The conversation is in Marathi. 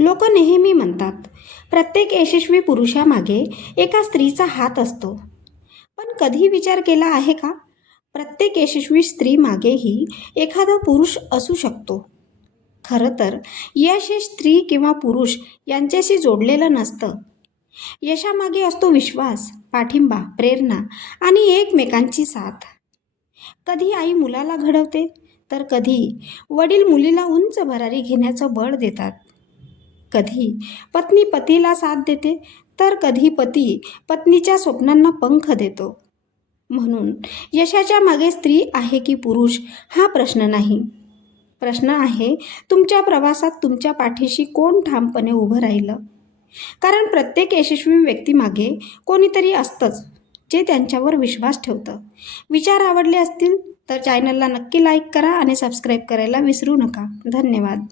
लोक नेहमी म्हणतात प्रत्येक यशस्वी पुरुषामागे एका स्त्रीचा हात असतो. पण कधी विचार केला आहे का? प्रत्येक यशस्वी स्त्री मागेही एखादा पुरुष असू शकतो. खरं तर यश हे स्त्री किंवा पुरुष यांच्याशी जोडलेलं नसतं. यशामागे असतो विश्वास, पाठिंबा, प्रेरणा आणि एकमेकांची साथ. कधी आई मुलाला घडवते, तर कधी वडील मुलीला उंच भरारी घेण्याचं बळ देतात. कधी पत्नी पतीला साथ देते, तर कधी पती पत्नीच्या स्वप्नांना पंख देतो. म्हणून यशाच्या मागे स्त्री आहे की पुरुष हा प्रश्न नाही. प्रश्न आहे, तुमच्या प्रवासात तुमच्या पाठीशी कोण ठामपणे उभं राहिलं. कारण प्रत्येक यशस्वी व्यक्तीमागे कोणीतरी असतंच, जे त्यांच्यावर विश्वास ठेवतं. विचार आवडले असतील तर चॅनलला नक्की लाईक करा आणि सबस्क्राईब करायला विसरू नका. धन्यवाद.